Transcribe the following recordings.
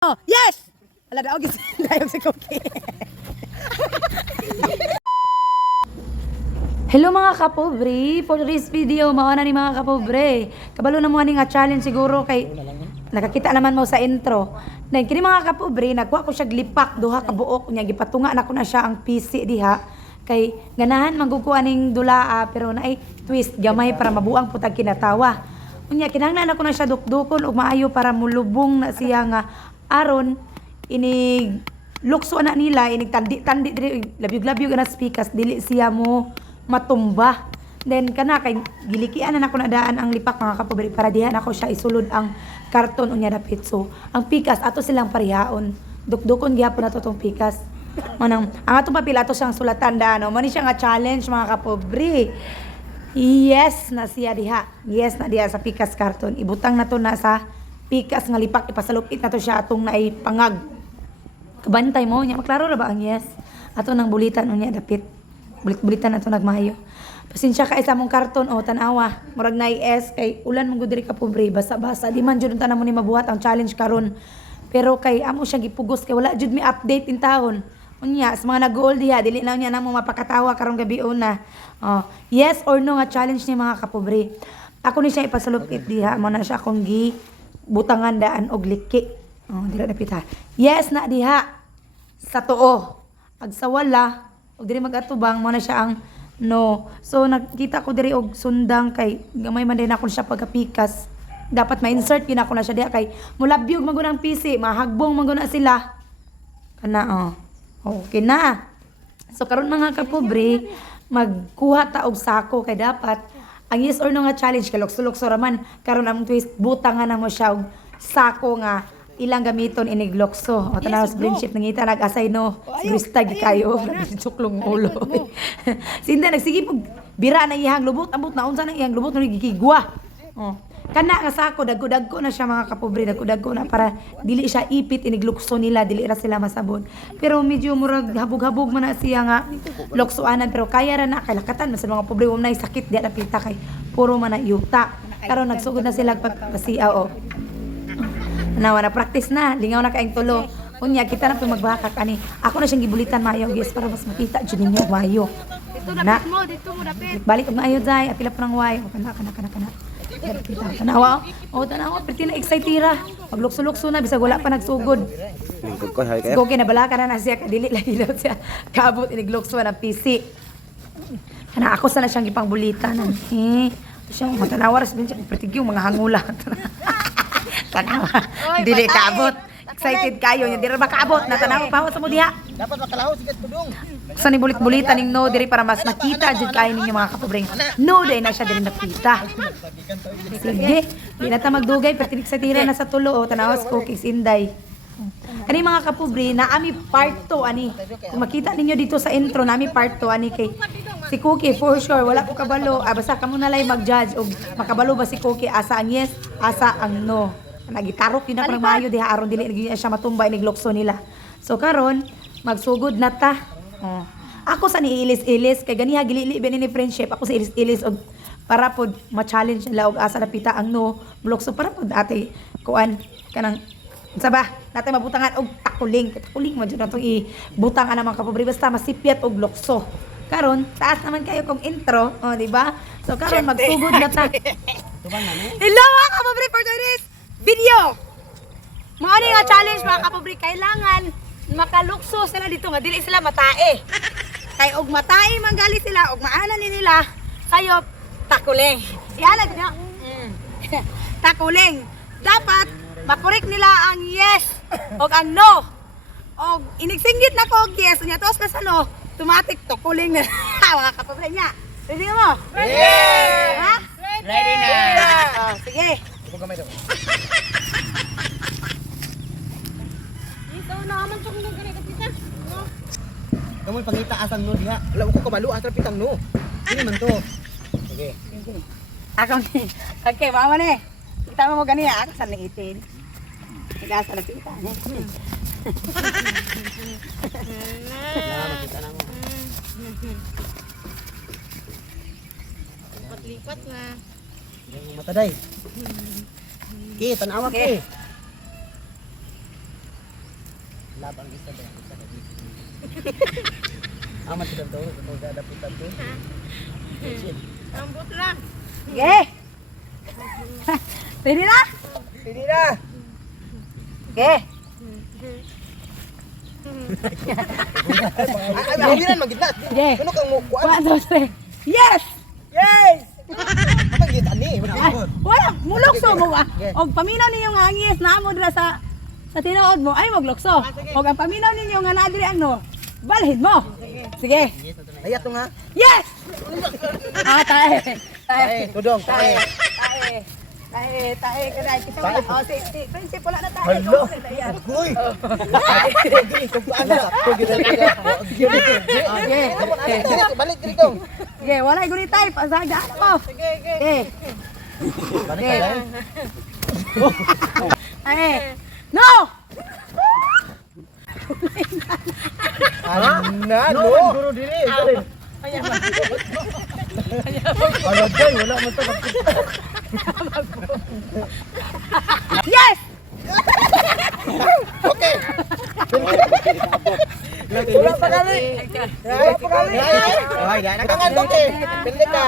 Oh, yes! Wala na, okay. Dayog si Cookie. Hello mga kapobre, for this video, mauna ni mga kapobre. Kabalo na mo nga challenge siguro kay nakakita naman mo sa intro. Then kini mga kapobre, nagkuha ko siya glipak duha ka buok nya gipatunga na ko na siya ang PC diha. Kay ganahan magkukuha ning dulaa pero naay twist gamay para mabuang putag kinatawa. Unya kinahanglan ako na siya dukdukon ug maayo para mulubong na siya nga aron inig lukso na nila inig tandi diri labyog-labyog na speakers dili siya mo matumba. Then kana kay gilikian na nako na daan ang lipak mga kapobre para diha nako siya isulod ang karton unya dapit. So ang pikas ato silang parihaon. Dukdukon gyapon nato tong pikas. Manang ang atong papel ato siyang sulatan daano. Mani siya nga challenge mga kapobre. Yes na siya diha. Yes na diha sa pikas karton. Ibutang na to na sa pikas nga lipak ipasalupit na to siya atong naay pangag. Kabantay mo nya maklaro ra ba ang yes? Ato nang bulitan unya dapit. Bulit-bulitan na to nagmahayo. Pasensya ka sa mong karton o tanawa. Murag na S kay ulan mong gudiri ka pobre basa-basa. Di man jud tanan mo ni mabuhat ang challenge karon. Pero kay amo siya gipugos kay wala jud mi update in taon. Unya sa mga nag-goal diha dili na niya namo mapakatawa karong gabi una. Yes or no nga challenge ni mga kapobre. Ako ni siya ipasalupit diha mo na siya akong gi butangan daan og liki. Dira na pita. Yes na diha. Sa tuo. Ag sa wala og diri mag-atubang mo na siya ang no. So nakita ko diri og sundang kay gamay man din ako siya pagapikas. Dapat ma-insert gina ko na siya diha kay mulabyog man gud ang PC, mahagbong man gud na sila. Kana okay na. So karon mga kapobre, magkuha ta og sako kay dapat ang yes or no nga challenge kay lukso-lukso raman karon among twist butangan na mo siya og sako nga ilang gamiton iniglokso. O tanaw sa friendship nangita nag-asay no. Sigurista kayo. Suklong ulo. Sinda nagsige pag bira na iyang lubot. Ambot na unsa na iyang lubot no gigigwa. Kana nga sako dagko-dagko na siya mga kapobre, dagko-dagko na para dili siya ipit iniglukso nila, dili ra sila masabon. Pero medyo murag habog-habog man na siya nga loksoanan pero kaya ra na kalakatan sa mga pobre nay sakit di na pita kay puro man na yuta. Karon nagsugod na sila pasiaw. Nawa na practice na, lingaw na kaing tulo. Unya kita na pa magbakak ani. Ako na siyang gibulitan maayo guys para mas makita jud ninyo maayo. Dito dapit mo, dito mo dapit. Balik og maayo dai, apila pa nang way. Kana. Tanawa. Tanawa, perti na excitera. Maglukso-lukso na bisag wala pa nagsugod. Gogi na bala ka na siya kadili lang ilaw siya. Kabot iniglukso na PC. Kana ako sana siyang gipangbulitan. Siya matanawa ra sa pertigyo mga hangula. Tanawa. Dili kaabot. Excited kayo nya diri makaabot na tanawa pa sa mo diha. Dapat makalaho sigat pudong. Sa ni bulit-bulitan ning no diri para mas nakita jud kayo ninyo mga kapobreng. No day na siya diri nakita. Sige, di na ta magdugay pertinik sa tira na sa tulo tanawa sa cookies inday. Kani mga kapobre na ami part 2 ani. Kung makita ninyo dito sa intro nami part 2 ani kay si Cookie for sure wala ko kabalo. Basta kamo na lay mag-judge og makabalo ba si Cookie asa ang yes, asa ang no. Nagitarok yun ako ng maayo diha aron dili siya matumba iniglokso nila. So karon magsugod na ta. Ako sa niilis-ilis kay ganiha gilili ni friendship ako sa ilis-ilis og para pod ma-challenge nila og asa napita ang no blokso para pod ate kuan kanang unsa ba natay mabutangan og takuling mo jud natong ibutang ana mga kapobre basta masipyat og lokso. Karon taas naman kayo kung intro, di ba? So karon magsugod na ta. Hello mga kapobre for today's video. Mao ni nga challenge mga kapobre kailangan makalukso sila dito nga dili sila matae. Kay og matae manggali sila og maana ni nila sayop takuling. Yan na. Takuling. Dapat makorek nila ang yes og ang no. Og inigsinggit na ko og yes nya tos na sa no, automatic takuling na mga kapobre nya. Ready mo? Ready! Ha? Ready na. Sige. Ibo gamay daw. Ito naman tong gani ka kita. Kamoy pangita asan no diha. Wala ko kabalo asa pitang no. Dili man to. Sige. Ako ni. Okay, mama ni. Kita mo gani ako sa niitin. Igasa na kita ni. Kita na mo. Lipat na. Yung mata day. Tanawa Okay. ko. Labang isa ba? Isa ba? Amat kita to, kung gada puta to. Ambot lang. Sige. Ready na? Hindi na. Sige. Ay, hiran magitna. Sige. Kuno kang mo kuan. 1, 2, 3. Yes! Yes! Apa kita ni? Ay, wala, mulokso mo ba? Og paminaw ninyo nga angis na amo dira sa tinuod mo ay maglokso. Og ang paminaw ninyo nga naa diri ano, balhin mo. Sige. Ay ato nga. Yes! Ah, tae. Ay, tudong. Tae. Tae kada kita wala. Oh, si principal na tae. Hello. Uy. Kung paano sakto gid Okay. Balik dito. Sige, wala guni tayo pasaga mo. Sige. Balik tayo. Ay. No! Ana, no. Guru diri. Ala day, wala man to. Yes! Okay. Wala pa kali. Wala pa kali. Ay, nakangan to ke. Pili ka.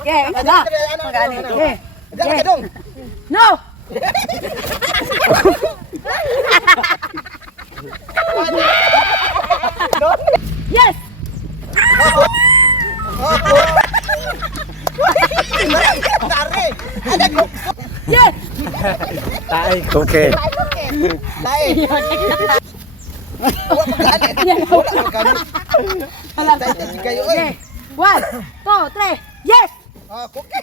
Okay, Ano? Okay. Dala ka dong. No! Yes! Tare. Ada ko. Yes! Okay. Tay. Wala pa kali. Wala pa kali. Wala pa. Tay kayo Okay. oy. 1, 2, 3. Yes! Okay.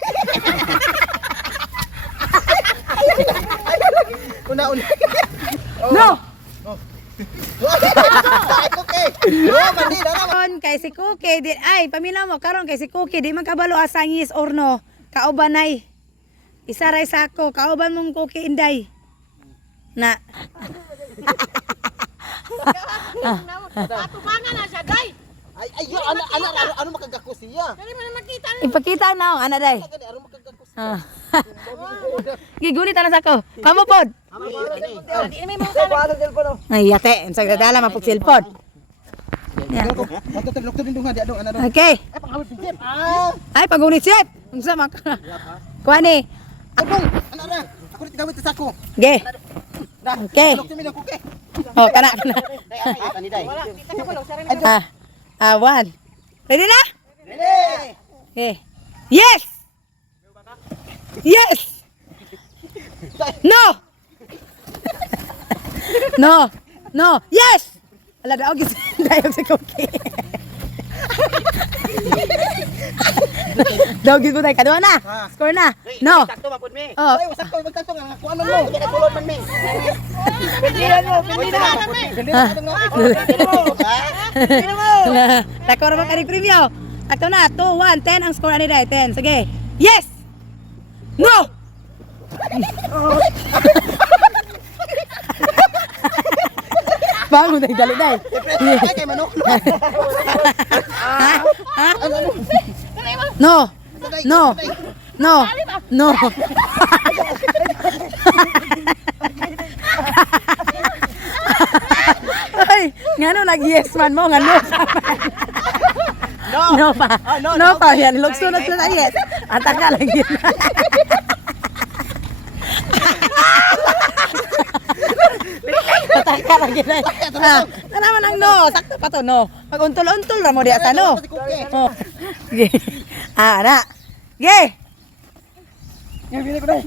Una. No! Tay okay. Oh, mandi na. Karon kay si Cookie di ay paminaw mo karon kay si Cookie di man kabalo asangis or no kaubanay. Isa ray sako kauban mong Cookie Inday. Na. Ato mana na siya, day. Ay, ayo, ano makagako siya? Dali mo na makita. Ipakita na oh, ana day. Ano makagako siya? Ah. Gigunit na sa ko. Kamo pod. Di may mga Paano telepono? Ay yate, unsa dadala mapug cellphone. Yeah. Ako taglok din dunga di adong ana dong. Okay. Ay pangawit pijip. Ah. Ay pagunit sip. Unsa mak. Kuani. Adong, ana ra. Ako rin gawit sa ako. Ge. Okay. Taglok mi ko ke. Oh, kana. Ay, ani day. kita ka pala, sari One. Ready na? Ready. Okay. Yes! Yes! No! No! No! Yes! Ala daw gis dayog sa Cookie. Daw gis mo tay kadua na. Score na. No. Sakto mapud mi. Oh. Ay, wasak ko magkanto nga kuan mo. Di ka tulod man mi. Pindihan mo. Pindihan mo. Takor mo kani premyo. Akto na 2 1 10 ang score ani day 10. Sige. Yes! No! Bago day dali day. Ay, kay manok. No. No. No. No. Ay, ngano nag-yes man mo ngano. No pa. No pa yan. Lugsunod na yes. Ata ka lagi. Ata ka lagi na. Ano naman ang no? Sakto pa to no. Mag-untol-untol ra mo diya sa no. Oh. Ge. Ara. Ge. Yang bili ko dai.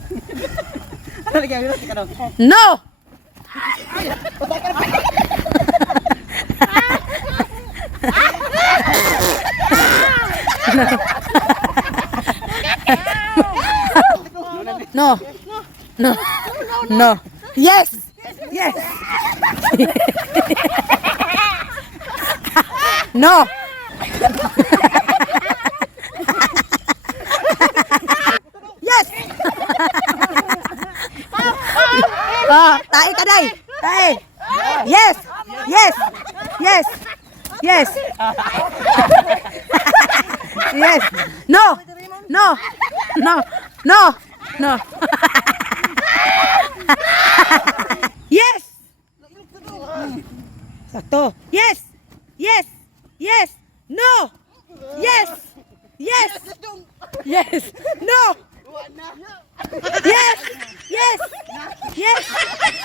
Ano lagi ang ka dong? No. No. No. No. Yes. Yes. No. Yes. Tayo ka day. Tayo. Yes. Yes. Yes. Yes. Yes. No. No. No. No. No. Yes. Sakto. Yes! Yes! Yes! No! Yes! Yes! Yes! No! Yes! Yes! Yes!